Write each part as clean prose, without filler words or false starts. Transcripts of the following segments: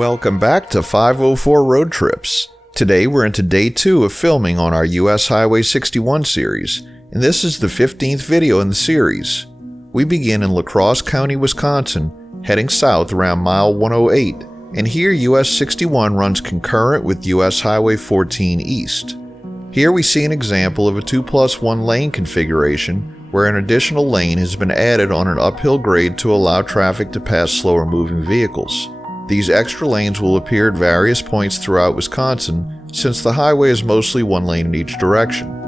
Welcome back to 504 Road Trips. Today we're into day 2 of filming on our US Highway 61 series, and this is the 15th video in the series. We begin in La Crosse County, Wisconsin, heading south around mile 108, and here US 61 runs concurrent with US Highway 14 east. Here we see an example of a 2+1 lane configuration where an additional lane has been added on an uphill grade to allow traffic to pass slower moving vehicles. These extra lanes will appear at various points throughout Wisconsin since the highway is mostly one lane in each direction.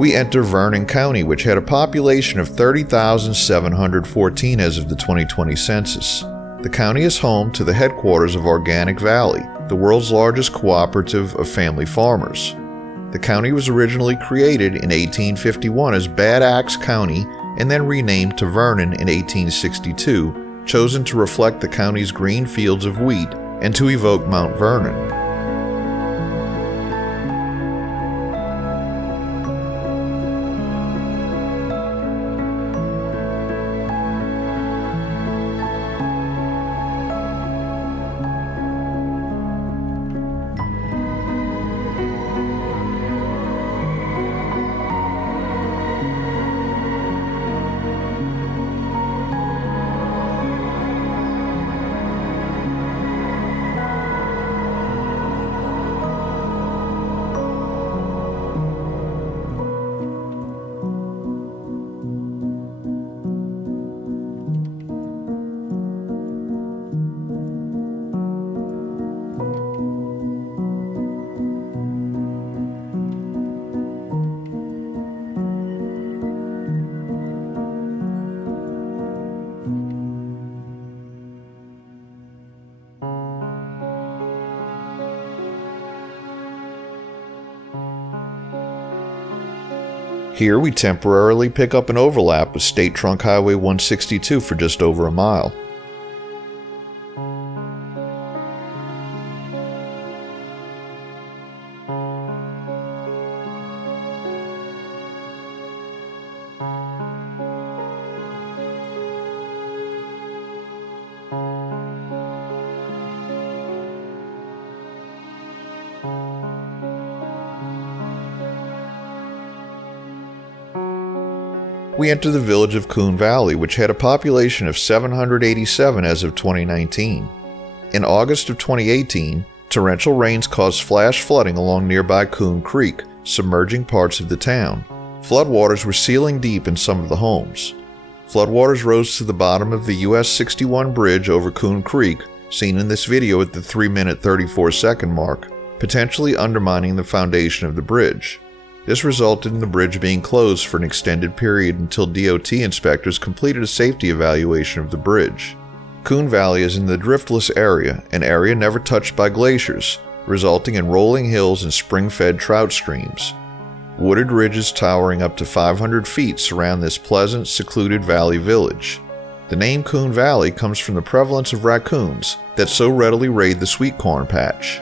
We enter Vernon County, which had a population of 30,714 as of the 2020 census. The county is home to the headquarters of Organic Valley, the world's largest cooperative of family farmers. The county was originally created in 1851 as Bad Axe County and then renamed to Vernon in 1862, chosen to reflect the county's green fields of wheat and to evoke Mount Vernon. Here we temporarily pick up an overlap with State Trunk Highway 162 for just over a mile. We enter the village of Coon Valley, which had a population of 787 as of 2019. In August of 2018, torrential rains caused flash flooding along nearby Coon Creek, submerging parts of the town. Floodwaters were ceiling deep in some of the homes. Floodwaters rose to the bottom of the US 61 bridge over Coon Creek, seen in this video at the 3-minute 34-second mark, potentially undermining the foundation of the bridge. This resulted in the bridge being closed for an extended period until DOT inspectors completed a safety evaluation of the bridge. Coon Valley is in the driftless area, an area never touched by glaciers, resulting in rolling hills and spring-fed trout streams. Wooded ridges towering up to 500 feet surround this pleasant, secluded valley village. The name Coon Valley comes from the prevalence of raccoons that so readily raid the sweet corn patch.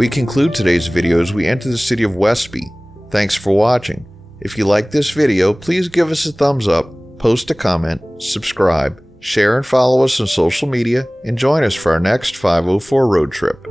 We conclude today's video as we enter the city of Westby. Thanks for watching. If you like this video, please give us a thumbs up, post a comment, subscribe, share and follow us on social media, and join us for our next 504 road trip.